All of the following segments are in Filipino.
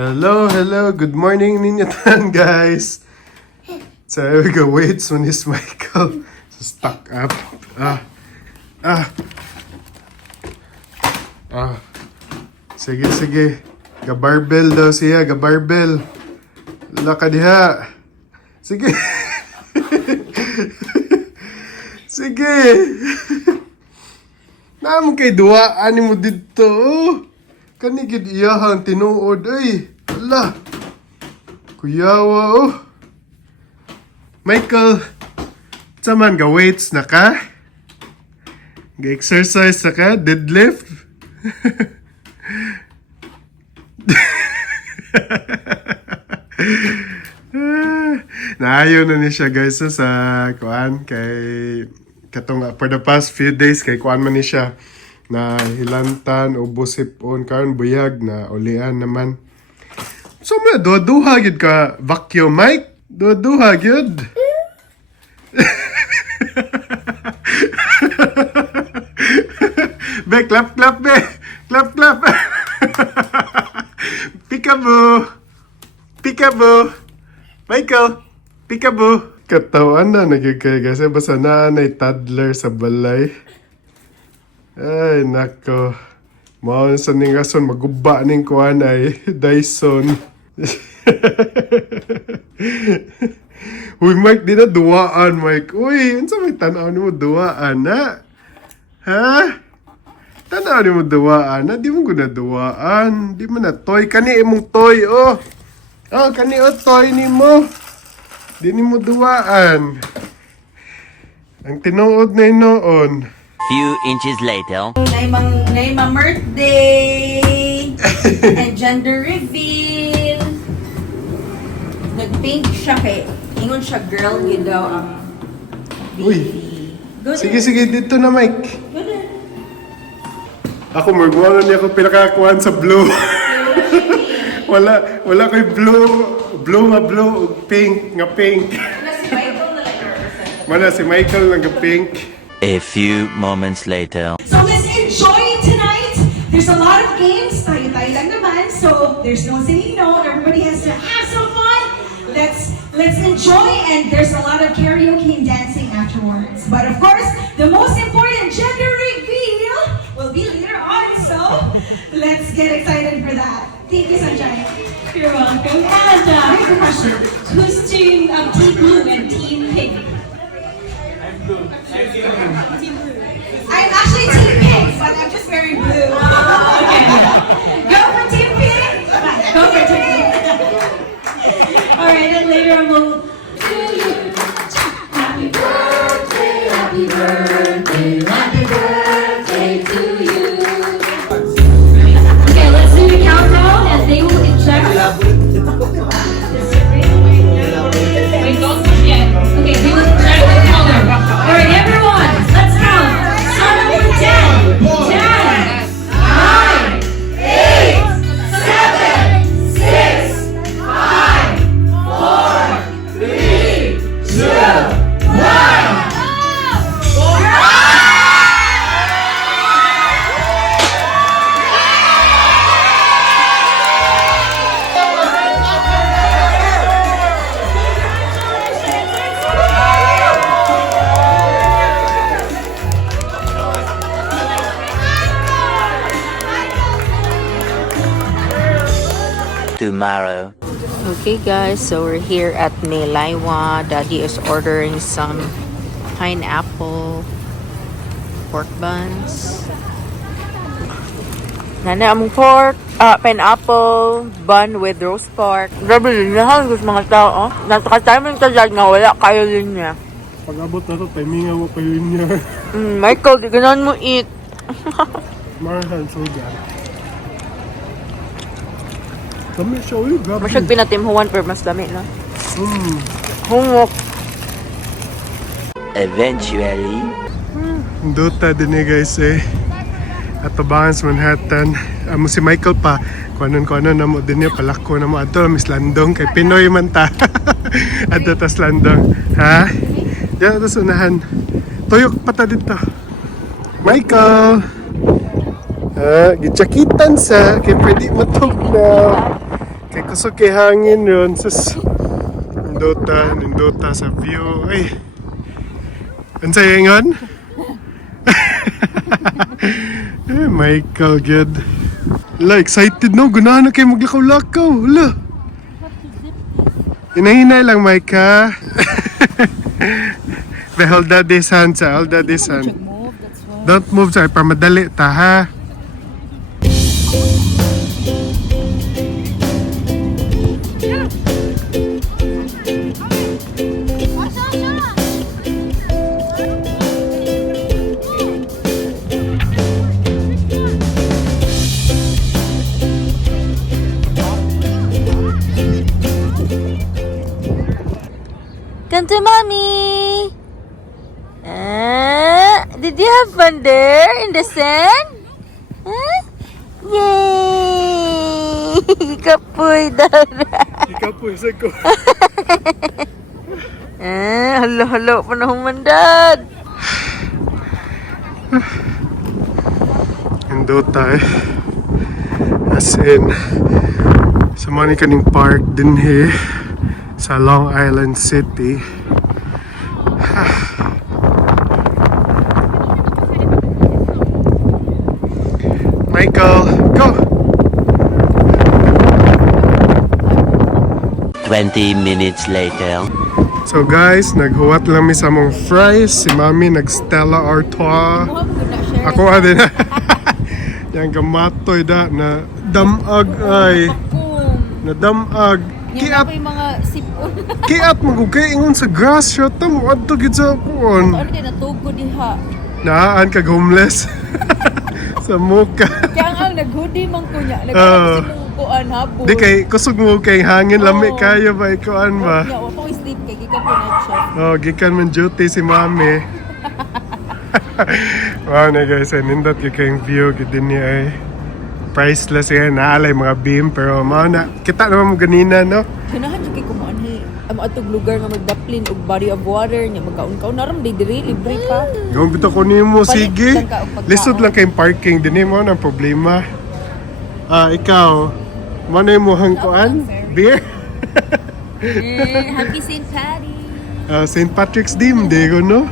Hello, good morning ninyo tan guys. So we go wait when is Michael so stuck up. Sige. Gabarbell daw siya, gabarbell. Laka diha. Sige. Sige. Naman kay duwaan mo dito. Kanigid iyahang tinuod ay. Ala. Kuyawa oh. Michael, saman ga weights na ka? Ga-exercise na ka? Deadlift? Naayon na ni siya guys sa kuan kay katong for the past few days kay kuan man ni siya na hilantan o busipon karon buyag na ulian naman. So man duha gyud ka vacuum mic, duha gyud. Be clap be. Clap. Peekaboo. Michael, peekaboo. Katawan na nagkikay kasi basta nanay toddler sa balay. Ay, nako. Mao sa ning rason maguba ning kuan ay Dyson. Uy, Mike, di na duwaan, Mike. Uy, unsa may tanaw nimo duwaan, na? Ha? Tanaw nimo duwaan, na? Di mo guna duwaan. Di mo na toy. Kani imong toy, oh. Oh, kani o toy nimo. Di nimo duwaan. Ang tinuod na noon. Few inches later. Name birthday and gender reveal. Nag-pink siya kay ingon siya girl yun daw ang Uy. Sige, dito na Mike. Good. Ako magwala niya ako pinakakuan sa blue. wala kay blue pink. Mana si Michael nga pink. A few moments later. So let's enjoy tonight. There's a lot of games. Tayo lang naman. So there's no saying no. Everybody has to have some fun. Let's enjoy, and there's a lot of karaoke and dancing afterwards. But of course, the most important gender reveal will be later on. So let's get excited for that. Thank you, Sanjay. You're welcome. And here's the question: who's team blue and team pink? I'm actually team pink, but I'm just wearing blue. Okay. Go for team pink. Go for team pink. All right, and later we'll. Happy birthday to you. Okay, let's do the countdown, and they will eject. Wait, don't push yet. Okay, they will eject the color. All right, everyone, let's count. Count number 10. 10, 9, 8, 7, 6, 5, 4, 3, 2, 1. Tomorrow. Okay guys, so we're here at Nilaywa. Daddy is ordering some pineapple pork buns. Nana among pineapple bun with roast pork. Grabe din na gusto mga tao. Nasa-timing ta dyan nga wala kayo din niya. Pag-abot na to, timingan mo pa yun niya. Michael, di ganon mo eat. Marhan, soda. Dami siya, uy, grabe. Masyag pinatimhuwan pero mas dami na. Humok. Eventually. Duta din eh guys eh. At tabangan sa Manhattan. Amo si Michael pa. Kuanon na mo din niya. Palako na mo. Ato Miss Landong. Kay Pinoy man ta. Ato tas Landong. Ha? Diyan ato sunahan. Tuyok pa ta dito. Michael! Gitsakitan sa. Kaya pwede matog na. Kay kusog kay hangin yun. Sus. Nindota sa view. Ay. Ang sayangon? Michael, good. Hala, excited no? Gunahan na kayo maglakaw-lakaw. Hala. Hinahinay lang, Micah. Hold daddy's hand sa. Hold daddy's hand. Don't move sa. Para madali ta, ha? Come to mommy. Did you have fun there in the sand? Huh? Yay! Kapoy daw na. Ikaw po, isa ko. Halo-halo pa na humandad. Nindota eh. As in, sa mga kaning park dinhi sa Long Island City. Michael, go! 20 minutes later. So guys, naghuwat lang mi sa mong fries. Si Mami nag-Stella Artois. Ako din. Yang gamatoy da na damag ay. Na damag. Yan ako yung mga sipon. Kiat magugay ingon sa grass shot mo adto gid sa kuon. Ano din natug ko diha. Naan kag homeless. Sa muka. Kaya ang nag-hoodie man ko niya. Nagkakasin mo kuan habo. Di kay kusog mo kay hangin lami kayo ba ikuan ba? Kaya wala ko sleep kay gikan po night shift. Oh, gikan man duty si Mami. Wow na guys, nindot yung kayong view gid dinhi ay priceless yan, naalay mga beam pero mao na kita naman mo ganina no. Ganahan jud kay kumaan ni am atog lugar nga magdaplin og body of water nya magkaon-kaon naram day diri libre pa. Gawin bitaw ko nimo sige. lang ka og pagkaon. Lisod lang kayong parking dinhi mo nang problema. Ikaw mo na mo hangkuan? Beer? Happy St. Patty. St. Patrick's Day mo digo no?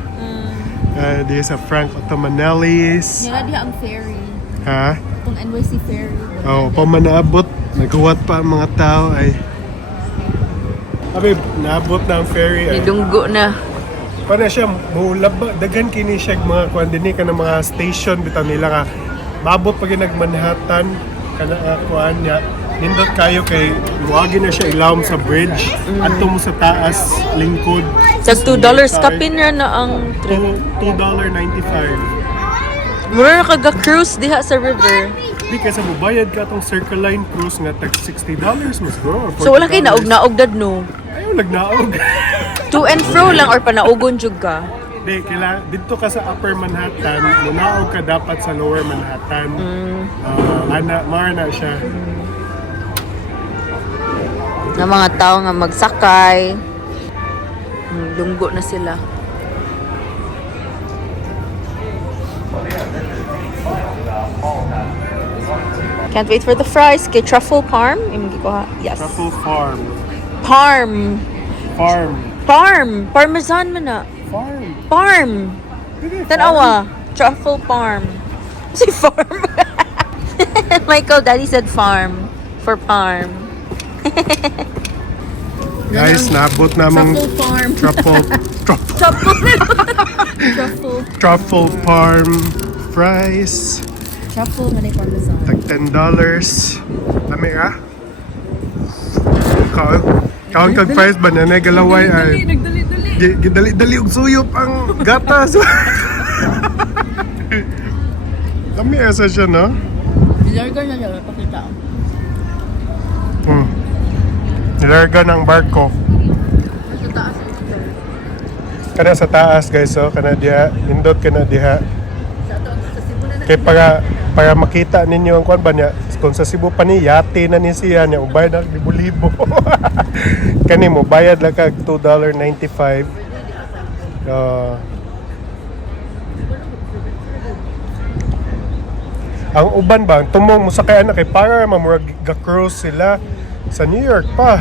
Di sa Frank Otomanellis. Nya na diha ang ferry. Ha? Itong NYC ferry. Oh, pa man naabot, naghuwat pa ang mga tao ay. Abi, naabot na ang ferry ay. Nidunggo na. Paano siya, mulab ba? Dagan kini siya mga kuan dinhi ka ng mga station bitaw nila ka. Maabot pag nag-Manhattan kana kuan niya. Nindot kayo kay luwagi na siya ilawom sa bridge adto mo sa taas lingkod. Sa $2 kapin ra na ang trip. $2.95. Mura kaga-cruise diha sa river. Di kasi mubayad ka tong Circle Line cruise nga tag $60 mas bro. So wala kay naog-naog dad no. Ayaw nagnaog. To and fro lang or panaugon jud ka. Di, dito ka sa Upper Manhattan, munaog ka dapat sa Lower Manhattan. Mara na siya. Na mga tao nga magsakay. Dunggo na sila. Can't wait for the fries. Kay truffle parm. Imagi ko ha. Yes. Truffle Farm. Parm. Farm. Parm. Parmesan man na. Farm. Parm. Tanawa. Truffle parm. Say farm. Michael, daddy said farm. For parm. Guys, naabot namang Truffle farm. Truffle Farm fries. Truffle man parmesan. Tag $10. Lami ka? Kaon kag fries ba na galaway ay. Gidali-dali og suyop ang gatas. Lami asa siya no? Nilarga na niya pakita. Nilarga ng barko. Sa taas. Kana sa taas guys, so kana diha, nindot kana diha. Sa Cebu na Kay para makita ninyo ang kuan ba niya, kung sa Cebu pa ni yate na ni siya niya ubay na libo-libo. Kani mo bayad lang kag $2.95. Ang uban ba tumong mo sakay ana kay para mamurag ga-cruise sila. Sa New York pa.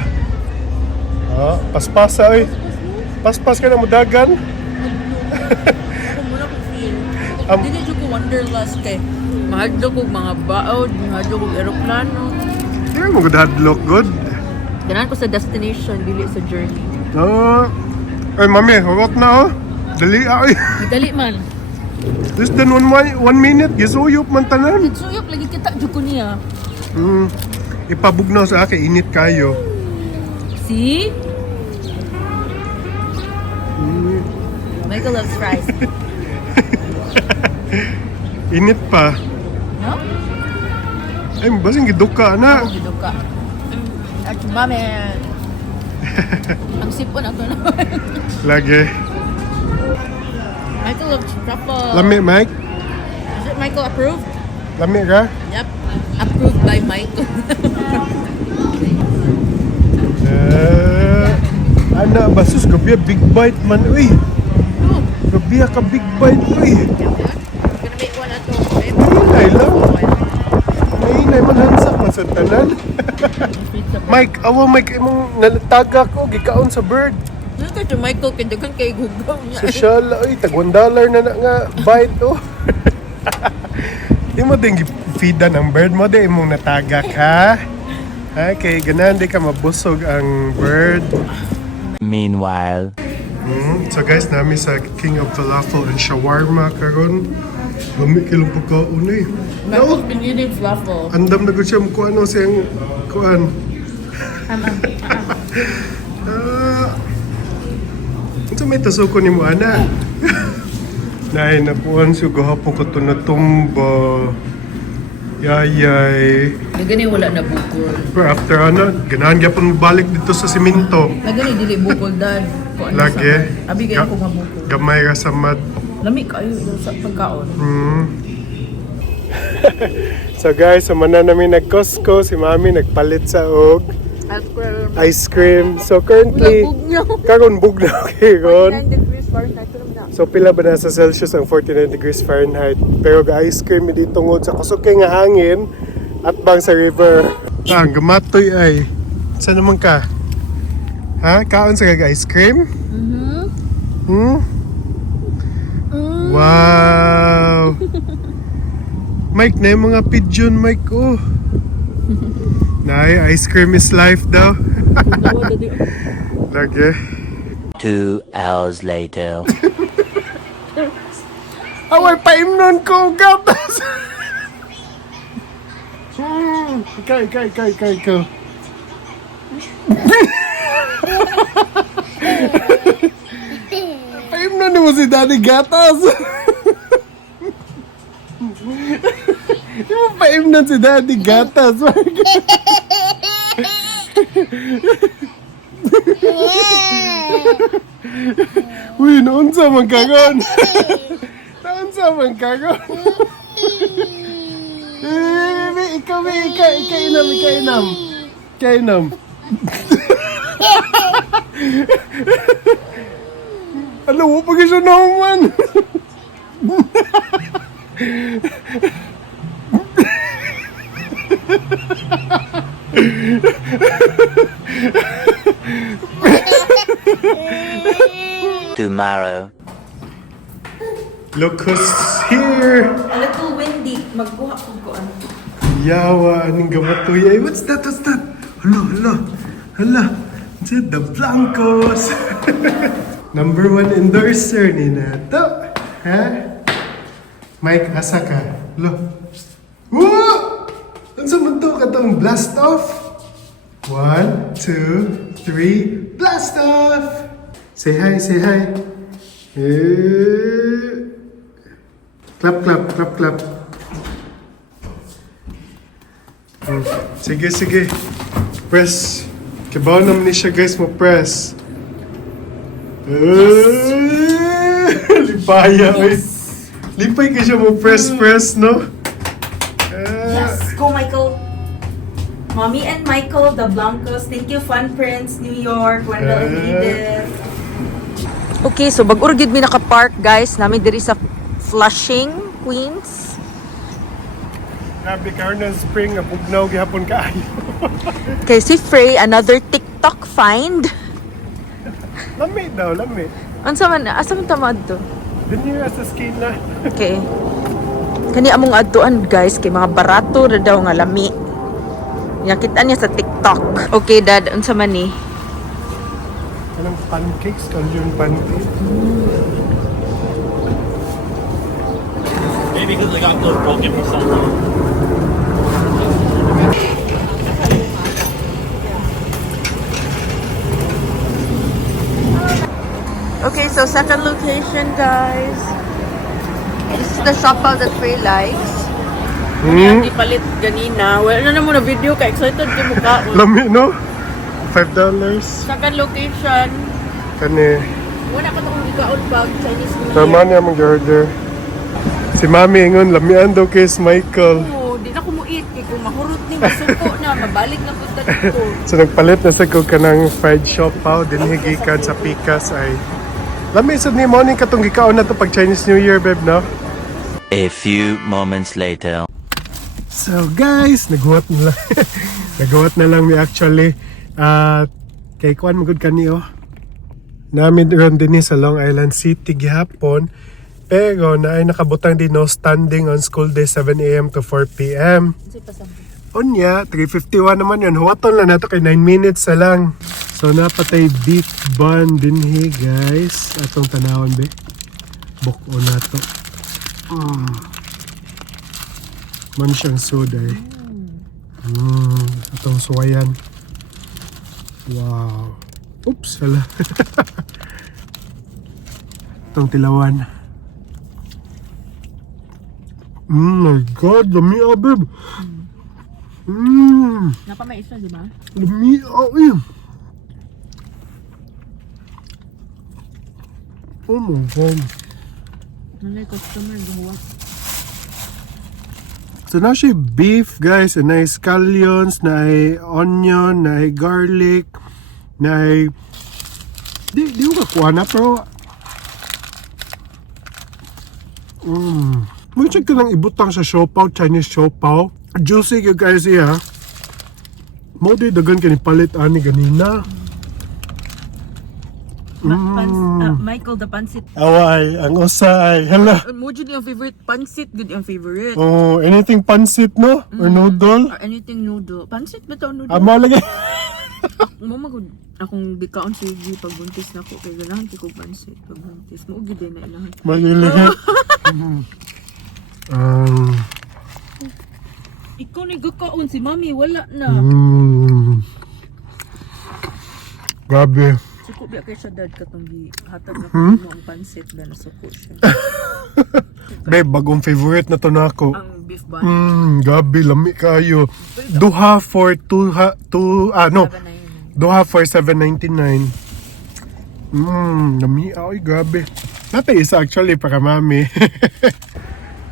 Paspasa oy. Paspas ka na mudagan. Ako muna ko feel. Am- Dili jud ko wanderlust kay mahadlo kog mga baod, mahadlo kog eroplano. Di mo good hadlock good. Ganahan ko sa destination, dili sa journey. Ay mami, hawak na oh. Dali ay. Dali man. Less than 1 minute, gisuyop man tanan. Suyop lagi kita jud ko niya. Ipabugnaw sa akin, init kayo. See? Michael loves fries. Init pa. No? Ay, basing giduka na. Ako gid ka. At mami. Ang sipon ato na. Lagi. Michael loves truffle. Lami, Mike? Is it Michael approved? Lami ka? Yep. Approved by Michael. Ana, basus, gabi big bite man, uy. Oh, Gabi ka big bite, uy. gonna make one at home, babe. Nainay lang. Nainay man hansak man sa tanan. Mike, awa Mike, imong nalataga ko, gikaon sa bird. Ano ka to Michael? Kandagan kay gugaw niya. Social, uy, tag $1 na nga bite, oh. Di mo din feedan ang bird mo, di imong natagak, ha? Ha, kay ganan di ka mabusog ang bird. Meanwhile. So guys, nami sa King of Falafel and Shawarma karon. Lami kilong pagkaon eh. Michael's been eating falafel. Andam na gud siya kung ano siyang kuan. Ito may tasoko ni mo, ana. Nay, napuan siya gahapon ko ito natumba. Yayay. Nagani wala na bukol. Pero after ano, ganahan gyapon balik dito sa simento. Nagani dili bukol dad. Kung ano Lagi. sa abi kayo kung mabukol. Gamay ka sa mad. Lami kayo yung sa pagkaon. So guys, sumana namin nag-Costco. Si Mami nagpalit sa og ice cream. So currently, karon bugnaw karon. So pila ba na sa Celsius ang 49 degrees Fahrenheit. Pero ga-ice cream hindi tungod sa kusog kay nga hangin at bang sa river. Ang gamatoy ay. Saan naman ka? Ha? Kaon sa ice cream? Wow! Mike, na yung mga pigeon, Mike, oh. Nay, ice cream is life daw. Lagi. 2 hours later. Away, paimnon ko, gatas! Ikaw. Paimnon mo si Daddy Gatas! Di mo paimnon si Daddy Gatas, Mark. Uy, naunsa man kagon. Naunsa man kagon. Ikainam. Alam mo, pag siya naman. Tomorrow. Look who's here. A little windy. Magbuha ko ko ano. Yawa, anong gamatoy? Ay, what's that? Hala. It's the Blancos. Number 1 endorser ni Nato. Ha? Mike, asa ka? Lo. Woo! Ano sa mundo ka itong blast off? 1, 2, 3, blast off! Say hi. Clap. Sige. Press. Kibaw naman ni siya guys, mo press. Lipaya, yes. Lipay ka siya mo press, no? Yes, go Michael. Mommy and Michael, the Blancos. Thank you, Fun Prince, New York, Wendell and Edith. Okay, so bag-or gid mi naka-park guys, namin diri sa Flushing, Queens. Grabe karon ng spring nga bugnaw gihapon kaayo. Kay si Frey, another TikTok find. Lami daw, lami. Unsa man, asa man tamad to? Dinhi sa skina. Okay. Kani among adtuan guys, kay mga barato na daw nga lami. Nakita niya sa TikTok. Okay, dad, unsa man ni? Anong pancakes, conjured pancakes. Maybe because I got those broken for so long. Okay, so second location, guys. This is the shop that Frey likes. Yan, di palit ganina. Wala na mo na video ka. Excited ka mukha. Lami, no? $5. Second location. Kani. Wala ka itong ikaon pag Chinese New Year. Tama niya mag-order. Si Mami ingon, lamian daw kay Michael. Oo, di na kumuit. Kaya kung mahurot ni, masuko na. Mabalik na punta dito. So nagpalit na sa ko kanang fried siopaw dinhi gikan sa Pikas ay lami sad ni morning katong gikaon na to pag Chinese New Year, babe, no? A few moments later. So guys, naghuwat na lang. Naghuwat na lang mi actually. At kay kuan magud kani oh. Namin ron din sa Long Island City gihapon. Pero na ay nakabutang din no standing on school day 7 a.m. to 4 p.m. Unya, 3:51 naman yun. Huwaton lang nato kay 9 minutes na lang. So napatay beef bun dinhi guys. Atong tanawon be. Buko na to. Man siyang suday. Atong suwayan. Wow. Oops, hala. Atong tilawan. My God, dami babe. Napa may isa, di ba? Dami eh. Oh my God. Nanay customer, gumuwas. So na siya beef guys, na ay scallions, na ay onion, na ay garlic, na ay di ko kakuha na pero may check ka nang ibutang sa siopaw, Chinese siopaw. Juicy yung guys iya. Mo di dagan ka ni palit ani ganina. Michael, the pansit. Away, ang usay. Hala. Mo dyan yung favorite. Pansit, good yung favorite. Oh, anything pansit no? Or noodle? Or anything noodle. Pansit ba ito noodle? Amo lagi. Mama ko, akong gikaon sa G pagbuntis na ko. Kaya ganahan ko pansit pagbuntis. Maugi din na ilahan. Mahilig. Ikaw na gakaon, si mami, wala na. Grabe. Suko biya kayo siya dad katong hatag na mo ang pansit na nasuko siya. Babe, bagong favorite na to na ako. Ang beef bun. Gabi, lami kayo. Duha for Duha for $7.99. Lami. Ay, grabe. Natay isa actually para mami.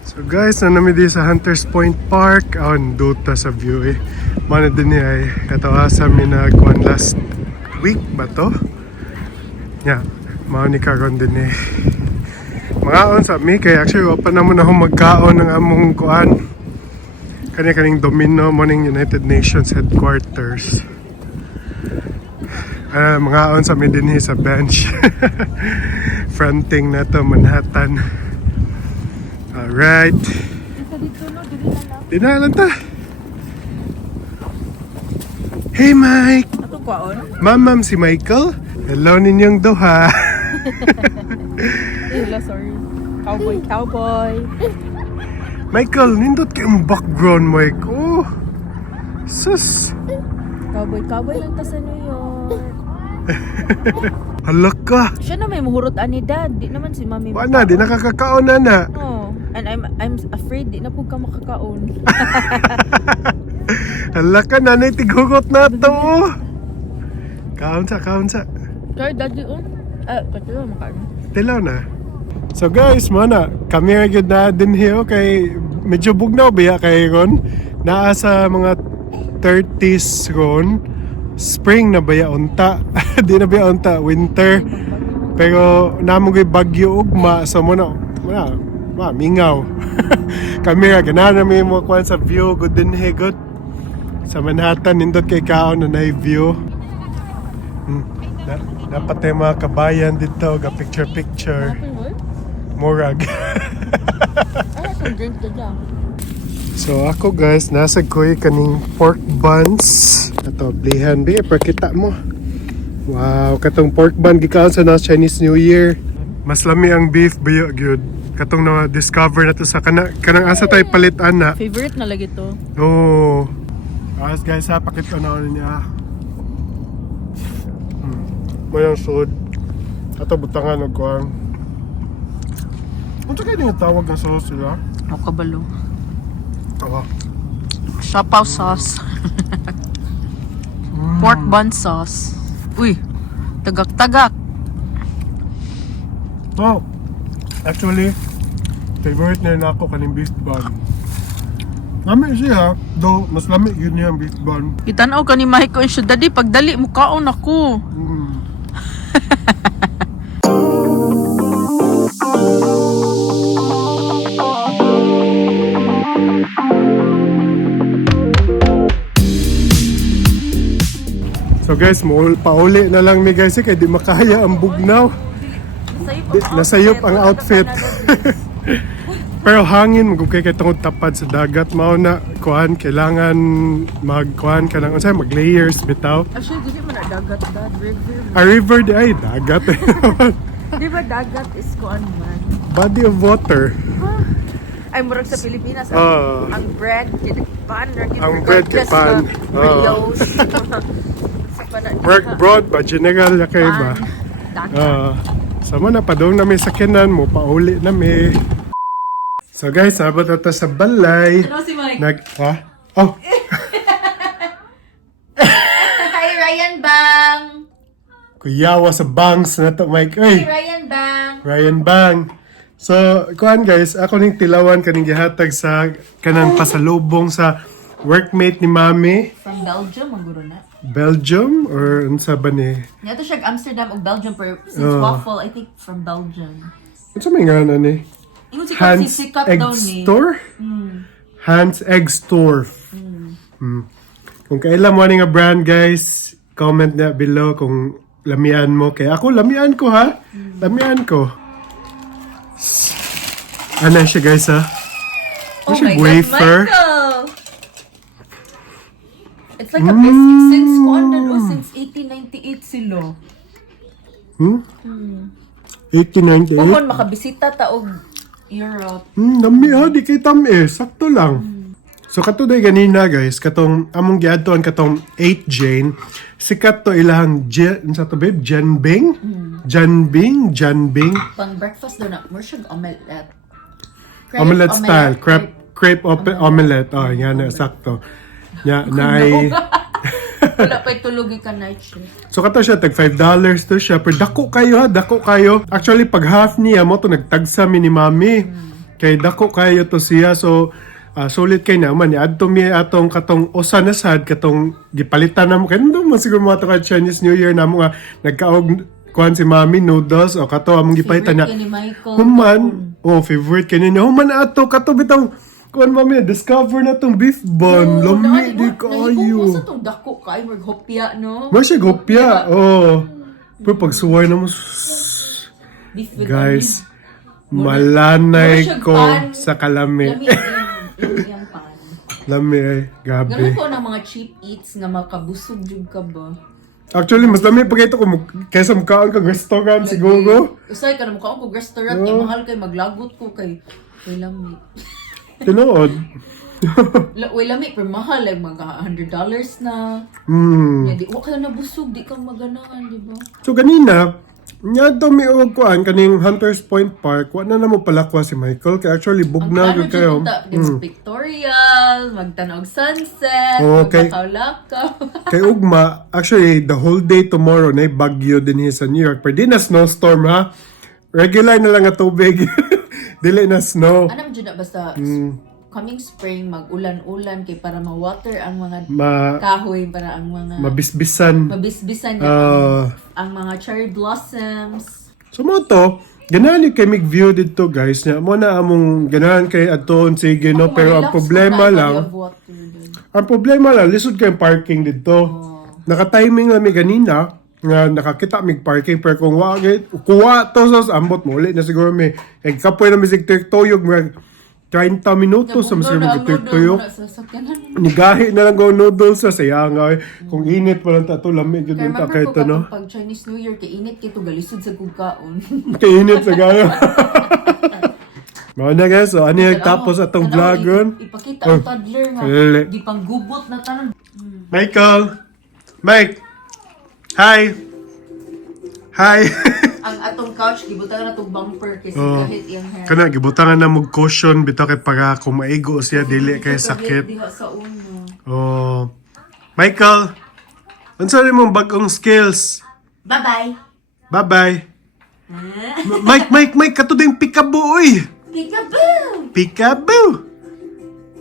So guys, nanami di sa Hunters Point Park. Duta sa view eh. Mana din niya ay katawasan mi na kuan last week ba to? Yeah, mao ni karon din eh. Mga sa mi kay actually pa naman ako magkaon ng among kuan. Kani-kaning domino morning United Nations headquarters. Mga sa mi din sa bench. Fronting na to Manhattan. Alright. Di na lang ta. Hey Mike! Ato kwaon? Ma'am, si Michael. Hello ninyong duha. Hello, sorry. Cowboy. Michael, nindot kayo mong background, Mike. Oh, sus. Cowboy lang ta sa New York. Halak ka. Siya na may muhurot ani dad. Di naman si mami. Wala, di nakakakaon na. Oh, and I'm afraid di na po ka makakaon. Halak ka, nanay, tigugot na to. Kaon sa. Kaya daddy on. Katilo makaano. Tilaw na. So guys, mana, kami agad na din hiyo kay medyo bugnaw biya kay ron. Naa sa mga 30s ron. Spring na baya unta. Di na baya unta, winter. Pero namugay bagyo ugma sa muna mingaw. Kami nga, ganahan namin mo kuhan sa view, good din good. Sa Manhattan, nindot kay kaon na view. Dapat tayo mga kabayan dito, ga picture-picture. Murag. So ako guys, nasa koy kaning pork buns. Ito, blihan bi, pakita mo. Wow, katong pork bun gikaon sa Chinese New Year. Mas lami ang beef biyo gyud. Katong na discover na to sa kanang asa tay palitan na. Favorite na lagi to. Oh. As guys ha, pakita na niya. Mayang sud. Ato butangan og kuang. Unsa kay ni tawag nga sauce sila? Ako kabalo. Tawa. Siopaw sauce. Pork bun sauce. Uy, tagak-tagak. Oh, actually, favorite na ako kaning beef bun. Lami siya, though mas lami yun niya ang beef bun. Kitanaw ka ni Mahiko and siya, Daddy, pagdali mo kaon ako. So guys, pauli na lang mi guys kay di makaya ang bugnaw. Nasayop ang outfit. Pero hangin magugay kay tungod tapad sa dagat mao na kuan kailangan magkuan ka nang unsay mag-layers bitaw. Actually, di man na dagat dad, river. A river di ay dagat. Di ba dagat is kuan man? Body of water. Ay, murag sa Pilipinas, Ah. ang bread, pan, Ang bread kay pan. Brioche. Work broad ba general na kay ba? Sama na padong nami sakinan mo pauli nami. So guys, abot na to sa balay. Ano si Mike? Ha? Oh, Hi, Ryan Bang! kuyawa sa bangs na to Mike. Hi, Ay, Ryan Bang! Ryan Bang. So, kuan guys, ako ning tilawan kaning gihatag sa kanang pasalubong sa workmate ni Mami. From Belgium, ang guro na. Belgium or unsa ba ni? Nato siya Amsterdam o Belgium, pero since waffle, I think from Belgium. Unsa may ngalan ni? Ingon si Hans sikat Egg daw ni. Store? Hans Egg Store. Kung kailan mo nga brand guys, comment na below kung lamian mo. Kaya ako, lamian ko ha. Lamian ko. Ano siya guys ha? Oh siya my wafer? God, Michael! It's like a biscuit since since 1898 sila. 1898? Puhon, makabisita ta og Europe. Dami ha, di kay tamis. Sakto lang. So katuday ganina guys, katong among giadtoan katong 8 Jane, sikat to ilahang sa to babe, Janbing? Janbing? Pang breakfast daw na, more siya omelette. Omelette style, crepe omelette. Oh, yan na, sakto. Nya, naay. Wala pa'y tulogi ka night shift. So kato siya, tag $5 to siya. Pero dako kayo ha, dako kayo. Actually, pag half niya mo to nagtagsa mi ni Mami. Kay dako kayo to siya. So, sulit kay naman. Adto mi atong katong usa na sad, katong gipalitan na mo. Kaya nandun mo siguro mga to ka Chinese New Year na mo nga nagkaog kuhan si Mami, noodles, o kato among gipalitan na. Favorite ni Michael. Human, favorite kanina. Human ato, kato bitang kuhan Mami, discover na tong beef bun. Lami, di kayo. Sa tong dako ka, ay maghopya, no? Masya gopya, Pero pag suway na mo, Beef with guys, onion. malanay Mura siya ko pan. sa kalami. Lami yung pan. Lami ay, gabi. Ganun ko ng mga cheap eats nga makabusog jud ka ba? Actually, mas lami pa ito kaysa mukhaan kang restaurant siguro. Usay ka na mukha ko restaurant, kay mahal kay maglagot ko kay lami. Tinood. Uy, lami, pero mahal, like mga $100 na. Di, wala ka nabusog, di kang maganahan, di ba? So ganina, nga daw may kuan kaning Hunters Point Park, wala na mo palakwa si Michael. Kaya actually, bugnag kayo. Pictorial, magtanaw sunset, Okay. maglakaw-lakaw. Kay Ugma, actually, the whole day tomorrow na bagyo din sa New York. Pero di na snowstorm ha. Regular na lang nga tubig. Dili na snow. Ano dyan na basta coming spring, mag-ulan-ulan kay para ma-water ang mga kahoy, para ang mga mabisbisan. mabisbisan ang mga cherry blossoms. So mo to, Ganahan yung kay mig view dito guys. Nya mo na among ganahan kay aton sige no pero ang problema lang, lisod kay parking dito. Naka-timing lang mi ganina nga nakakita mig parking pero kung kuha to sa ambot mo ulit na siguro may kay kapoy na misig tuyog mag 30 minutos sa masig tuyog. Nigahi na lang go noodles sa sayang ay kung init pa lang tato lamig gyud ta kay to no. Pag Chinese New Year kay init kay to galisod sa kugkaon. Kainit sa gaya. Mga na guys, so ano yung tapos atong vlog ron? Ipakita ang toddler nga. Di pang gubot na tanan. Michael! Mike! Hi! Hi! Ang atong couch, gibutan na itong bumper kasi kahit yung hair. Kana, gibutangan na mag cushion, bitaw kay para kung maigo siya, dili kay sakit. Diha sa uno. Oh. Michael! Unsa rin mong bagong skills? Bye-bye! Bye-bye! Mike! Kato din peekaboo, oy! Peekaboo! Peekaboo!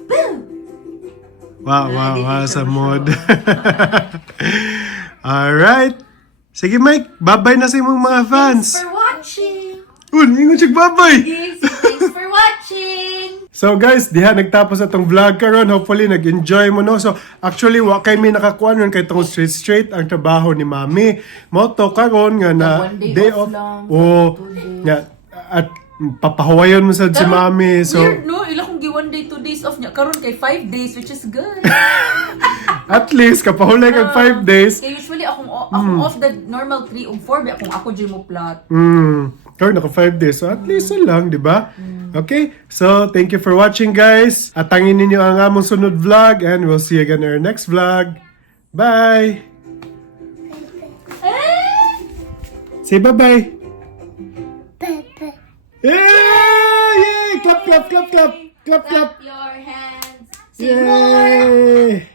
Boo! Wow, sa mood. Alright. Sige, Mike. Bye-bye na sa imong mga fans. Thanks for watching! Ingon siya bye-bye. Yes, thanks for watching! So guys, diha nagtapos atong vlog karon. Hopefully nag-enjoy mo no. So actually wa kay mi nakakuan ron kay tong straight ang trabaho ni Mami. Mo to karon nga na One day off lang, O 2 days. nga at papahawayon mo sad si Mami. So Weird, no? Ilang kong 1 day, 2 days off niya. Karon kay 5 days, which is good. at least kapahulay kag 5 days. Kaya usually akong off the normal 3 o 4, akong ako dyan mo plot. Karon naka 5 days. So at least lang, di ba? Okay? So thank you for watching guys. Atangin ninyo ang among sunod vlog and we'll see you again in our next vlog. Bye! Say bye-bye! Yay! Clap! Clap your hands. Say more. Yay!